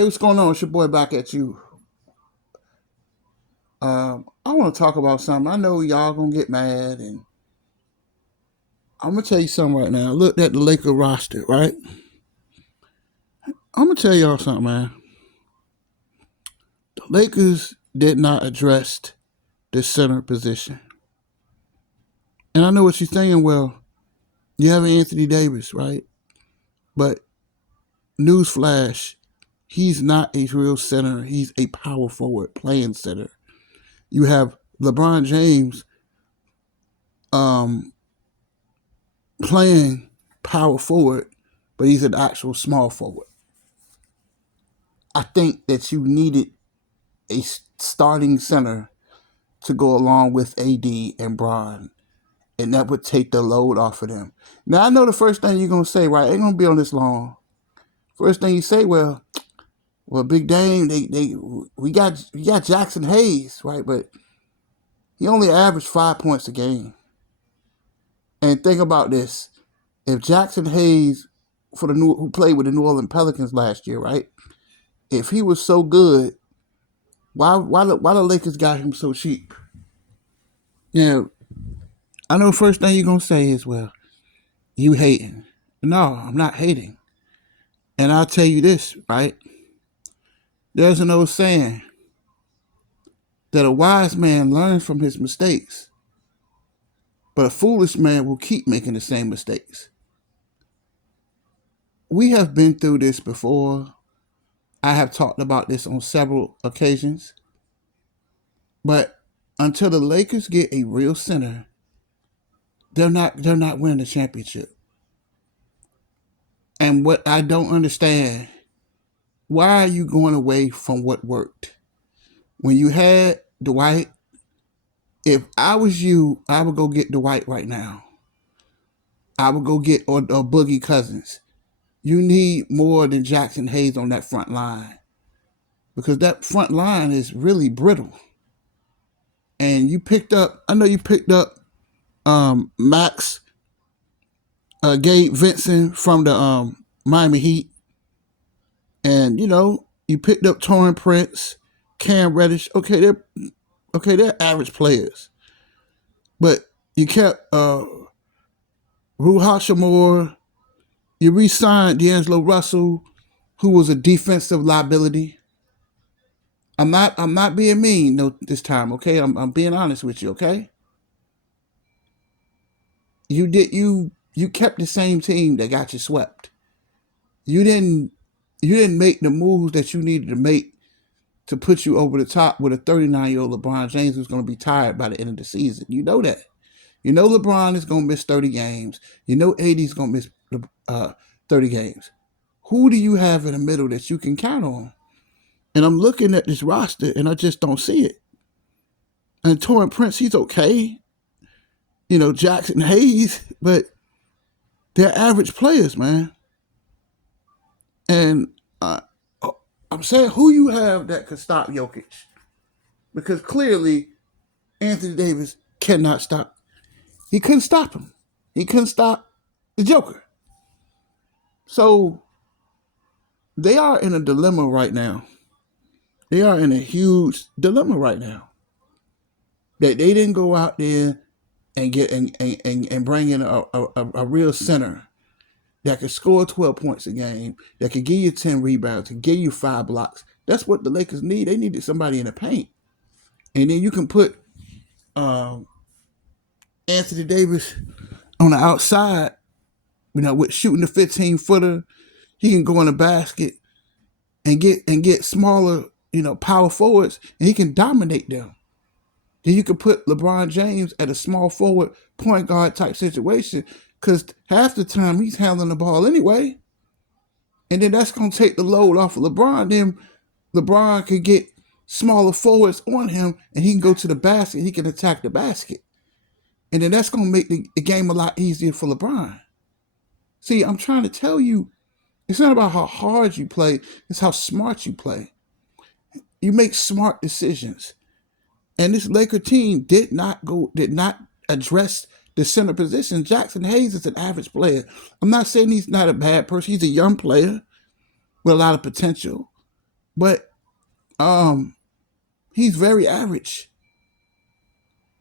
Hey, what's going on? It's your boy back at you. I want to talk about something. I know y'all gonna get mad, and I'm gonna tell you something right now. I looked at the Laker roster, right? I'm gonna tell y'all something, man. The Lakers did not address the center position, and I know what you're thinking. Well, you have Anthony Davis, right? But newsflash, he's not a real center. He's a power forward playing center. You have LeBron James, um, playing power forward, but he's an actual small forward. I think that you needed a starting center to go along with AD and Bron, and that would take the load off of them. Now I know the first thing you're gonna say, right? Ain't gonna be on this long. First thing you say, well, Big Dame, we got Jackson Hayes, right? But he only averaged 5 points a game. And think about this: if Jackson Hayes, who played with the New Orleans Pelicans last year, right? If he was so good, why the Lakers got him so cheap? Yeah, I know first thing you're gonna say is, well, you hating. No, I'm not hating. And I'll tell you this, right? There's an old saying that a wise man learns from his mistakes, but a foolish man will keep making the same mistakes. We have been through this before. I have talked about this on several occasions. But until the Lakers get a real center, they're not winning the championship. And what I don't understand, why are you going away from what worked? When you had Dwight, if I was you, I would go get Dwight right now. I would go get or Boogie Cousins. You need more than Jackson Hayes on that front line because that front line is really brittle. And I know you picked up Max, Gabe Vincent from the Miami Heat, and you picked up Torrin Prince, Cam Reddish. They're average players, but you kept Ru Hachimura. You re-signed D'Angelo Russell, who was a defensive liability. I'm not being mean this time, okay? I'm being honest with you, okay? You kept the same team that got you swept. You didn't make the moves that you needed to make to put you over the top with a 39-year-old LeBron James who's going to be tired by the end of the season. You know that. You know LeBron is going to miss 30 games. You know AD is going to miss 30 games. Who do you have in the middle that you can count on? And I'm looking at this roster and I just don't see it. And Torrin Prince, he's okay. Jackson Hayes, but they're average players, man. And I'm saying, who you have that could stop Jokic? Because clearly Anthony Davis cannot stop. He couldn't stop him. He couldn't stop the Joker. So they are in a dilemma right now. They are in a huge dilemma right now. That they didn't go out there and get and bring in a real center that could score 12 points a game, that could give you 10 rebounds, to give you 5 blocks. That's what the Lakers need. They needed somebody in the paint. And then you can put Anthony Davis on the outside, with shooting the 15-footer. He can go in the basket and get smaller, power forwards, and he can dominate them. Then you could put LeBron James at a small forward point guard type situation because half the time he's handling the ball anyway. And then that's going to take the load off of LeBron. Then LeBron can get smaller forwards on him and he can go to the basket. He can attack the basket. And then that's going to make the game a lot easier for LeBron. See, I'm trying to tell you, it's not about how hard you play, it's how smart you play. You make smart decisions. And this Laker team did not address the center position. Jackson Hayes is an average player. I'm not saying he's not a bad person. He's a young player with a lot of potential. but he's very average.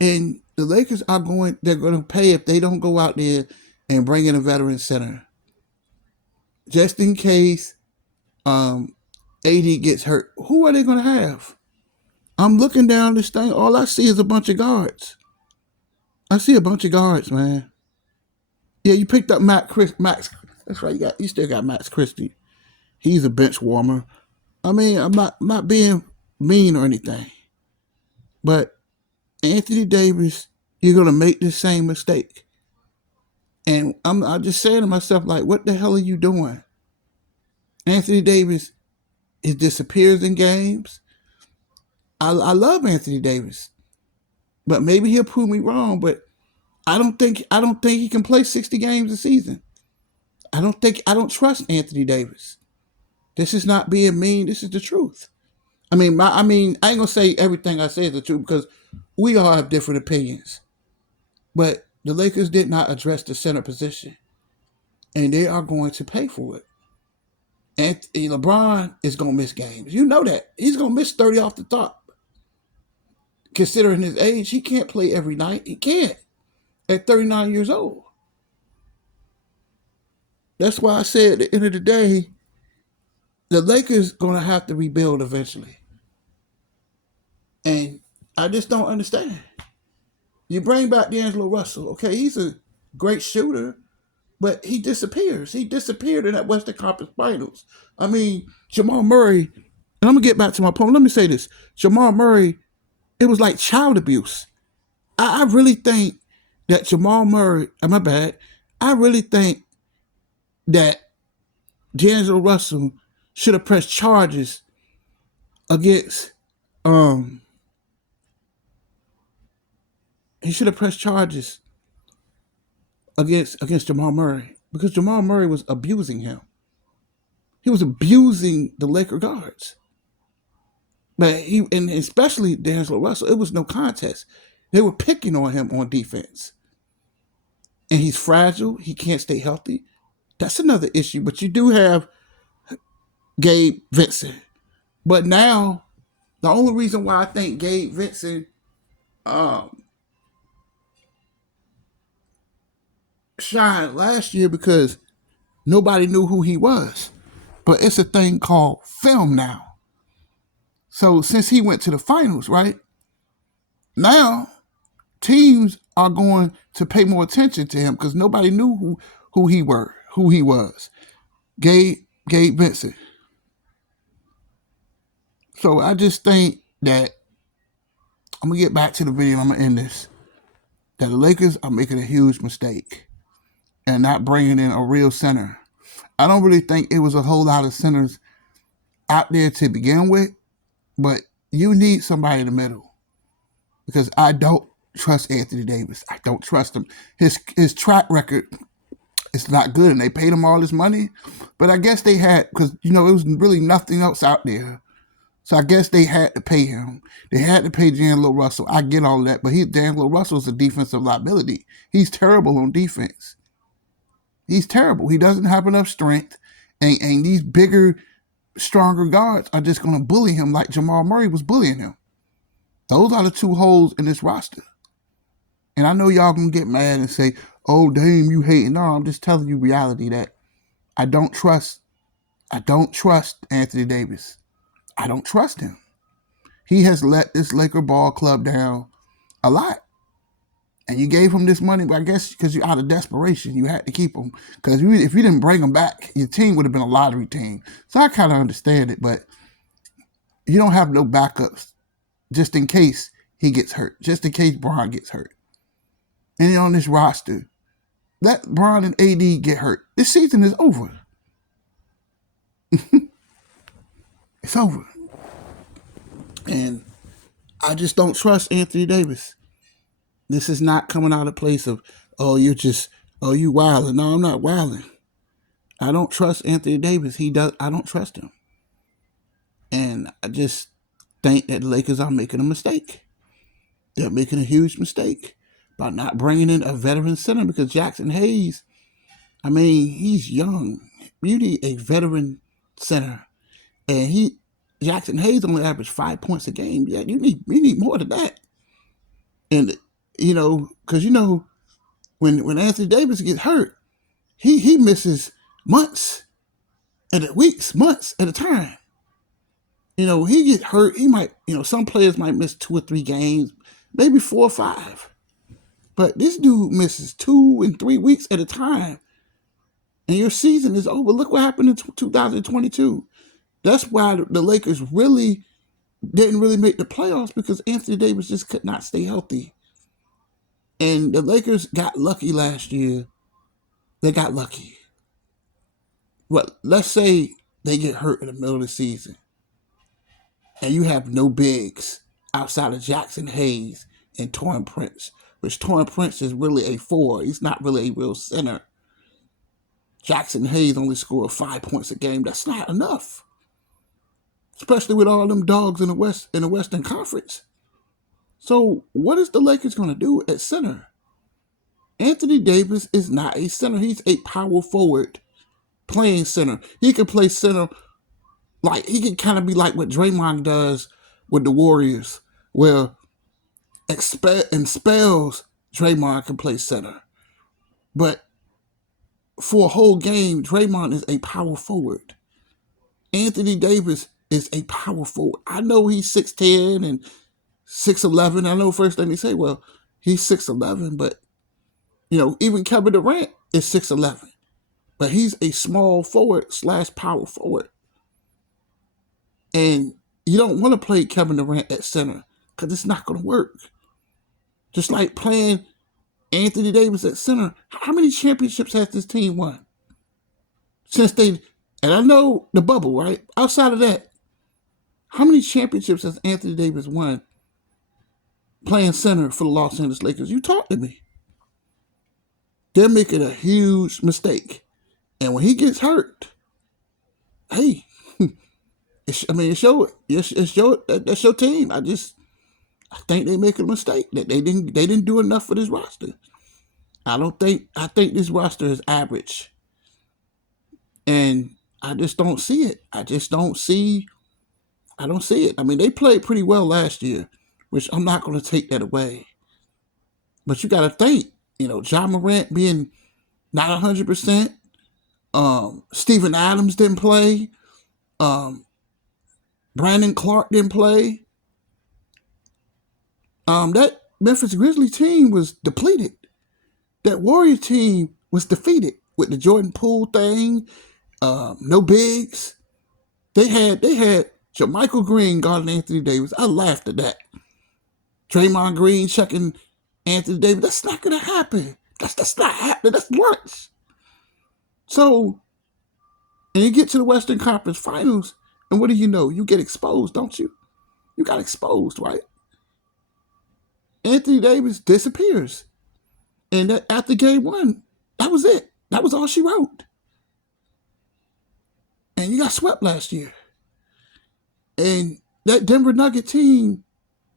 And the Lakers they're going to pay if they don't go out there and bring in a veteran center. Just in case AD gets hurt, who are they going to have? I'm looking down this thing. All I see is a bunch of guards. I see a bunch of guards, man. Yeah, you picked up Max. That's right. You still got Max Christie. He's a bench warmer. I mean, I'm not being mean or anything, but Anthony Davis, you're gonna make the same mistake. And I'm just saying to myself, like, what the hell are you doing? Anthony Davis, he disappears in games. I love Anthony Davis, but maybe he'll prove me wrong. But I don't think he can play 60 games a season. I don't trust Anthony Davis. This is not being mean. This is the truth. I mean, I ain't gonna say everything I say is the truth because we all have different opinions. But the Lakers did not address the center position, and they are going to pay for it. And LeBron is gonna miss games. You know that he's gonna miss 30 off the top. Considering his age, he can't play every night. He can't at 39 years old. That's why I said at the end of the day, the Lakers gonna have to rebuild eventually. And I just don't understand. You bring back D'Angelo Russell, okay, he's a great shooter, but he disappears. He disappeared in that Western Conference Finals. I mean, Jamal Murray, and I'm gonna get back to my point. Let me say this. Jamal Murray, it was like child abuse. I really think that Jamal Murray, my bad, I really think that D'Angelo Russell should have pressed charges against he should have pressed charges against Jamal Murray because Jamal Murray was abusing him. He was abusing the Laker guards. But and especially D'Angelo Russell, it was no contest. They were picking on him on defense. And he's fragile. He can't stay healthy. That's another issue. But you do have Gabe Vincent. But now, the only reason why I think Gabe Vincent shined last year because nobody knew who he was. But it's a thing called film now. So since he went to the finals, right? Now teams are going to pay more attention to him because nobody knew who he was. Gabe Vincent. So I just think that I'm gonna get back to the video. I'm gonna end this. That the Lakers are making a huge mistake and not bringing in a real center. I don't really think it was a whole lot of centers out there to begin with, but you need somebody in the middle because I don't trust Anthony Davis. I don't trust him. His track record is not good, and they paid him all this money. But I guess they had, because, it was really nothing else out there. So I guess they had to pay him. They had to pay D'Angelo Russell. I get all that, but D'Angelo Russell is a defensive liability. He's terrible on defense. He's terrible. He doesn't have enough strength, and these bigger, stronger guards are just going to bully him like Jamal Murray was bullying him. Those are the two holes in this roster. And I know y'all gonna get mad and say, "Oh, Dame, you hating." No, I'm just telling you reality that I don't trust Anthony Davis. I don't trust him. He has let this Laker ball club down a lot. And you gave him this money, but I guess because you're out of desperation, you had to keep him. Because if you didn't bring him back, your team would have been a lottery team. So I kind of understand it, but you don't have no backups just in case he gets hurt, just in case Bron gets hurt. And on this roster, let Bron and AD get hurt. This season is over. It's over. And I just don't trust Anthony Davis. This is not coming out of place of, you wilding. No, I'm not wilding. I don't trust Anthony Davis. I don't trust him. And I just think that the Lakers are making a mistake. They're making a huge mistake by not bringing in a veteran center because Jackson Hayes, he's young. You need a veteran center. And Jackson Hayes only averaged 5 points a game. Yeah, you need more than that. And because when Anthony Davis gets hurt, he misses months months at a time. He get hurt. He might, some players might miss 2 or 3 games, maybe 4 or 5. But this dude misses 2 and 3 weeks at a time. And your season is over. Look what happened in 2022. That's why the Lakers really didn't really make the playoffs, because Anthony Davis just could not stay healthy. And the Lakers got lucky last year. They got lucky. But let's say they get hurt in the middle of the season and you have no bigs outside of Jackson Hayes and Taurean Prince, which Taurean Prince is really a 4. He's not really a real center. Jackson Hayes only scored 5 points a game. That's not enough, especially with all them dogs in the Western Conference. So what is the Lakers going to do at center? Anthony Davis is not a center. He's a power forward playing center. He can play center, like he can kind of be like what Draymond does with the Warriors, where in spells Draymond can play center. But for a whole game, Draymond is a power forward. Anthony Davis is a power forward. I know he's 6'10 and 6'11. I know first thing they say, well, he's 6'11, but even Kevin Durant is 6'11. But he's a small forward / power forward. And you don't want to play Kevin Durant at center because it's not going to work. Just like playing Anthony Davis at center. How many championships has this team won? And I know the bubble, right? Outside of that, how many championships has Anthony Davis won playing center for the Los Angeles Lakers? You talk to me. They're making a huge mistake. And when he gets hurt, hey, that's your team. I think they make a mistake that they didn't do enough for this roster. I think this roster is average. And I just don't see it. I don't see it. I mean, they played pretty well last year, which I'm not going to take that away. But you got to think, Ja Morant being not 100%. Steven Adams didn't play. Brandon Clark didn't play. That Memphis Grizzlies team was depleted. That Warrior team was defeated with the Jordan Poole thing. No bigs. They had JaMychal Green guarding Anthony Davis. I laughed at that. Draymond Green checking Anthony Davis. That's not going to happen. That's not happening. That's lunch. So, and you get to the Western Conference Finals, and what do you know? You get exposed, don't you? You got exposed, right? Anthony Davis disappears. And after game 1, that was it. That was all she wrote. And you got swept last year. And that Denver Nugget team,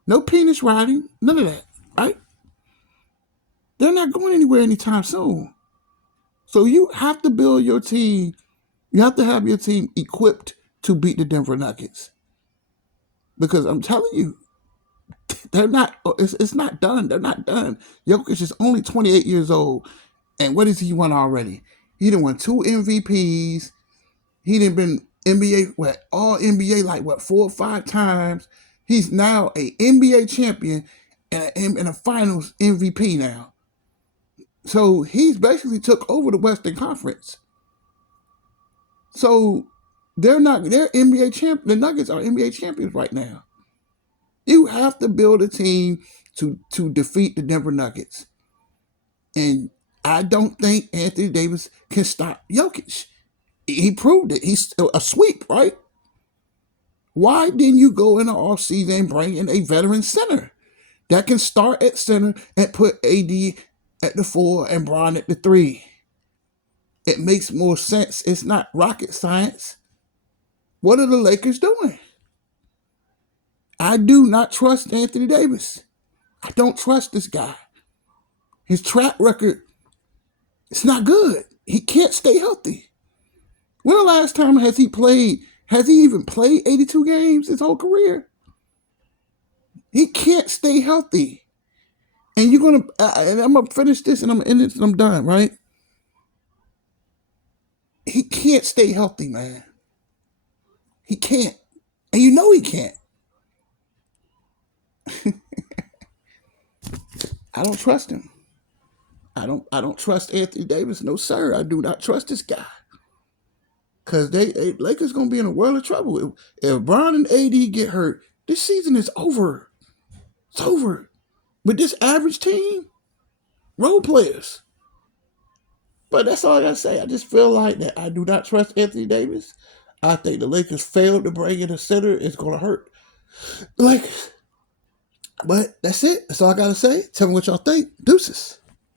no penis riding, none of that, right? They're not going anywhere anytime soon. So you have to build your team. You have to have your team equipped to beat the Denver Nuggets. Because I'm telling you, they're not, it's not done. They're not done. Jokic is only 28 years old. And what has he won already? He done won 2 MVPs. He done been NBA, all NBA 4 or 5 times. He's now a NBA champion and a finals MVP now. So he's basically took over the Western Conference. So they're NBA champions. The Nuggets are NBA champions right now. You have to build a team to defeat the Denver Nuggets. And I don't think Anthony Davis can stop Jokic. He proved it. He's a sweep, right? Why didn't you go in the offseason and bring in a veteran center that can start at center and put AD at the 4 and Bron at the 3? It makes more sense. It's not rocket science. What are the Lakers doing? I do not trust Anthony Davis. I don't trust this guy. His track record, it's not good. He can't stay healthy. When the last time has he Has he even played 82 games his whole career? He can't stay healthy. And you're gonna, and I'm gonna finish this, and I'm gonna end it, and I'm done. Right? He can't stay healthy, man. He can't, and you know he can't. I don't trust him. I don't trust Anthony Davis. No, sir. I do not trust this guy. Cause they Lakers gonna be in a world of trouble. If Bron and AD get hurt, this season is over. It's over. With this average team, role players. But that's all I gotta say. I just feel like that I do not trust Anthony Davis. I think the Lakers failed to bring in a center. It's gonna hurt the Lakers. But that's it. That's all I gotta say. Tell me what y'all think. Deuces.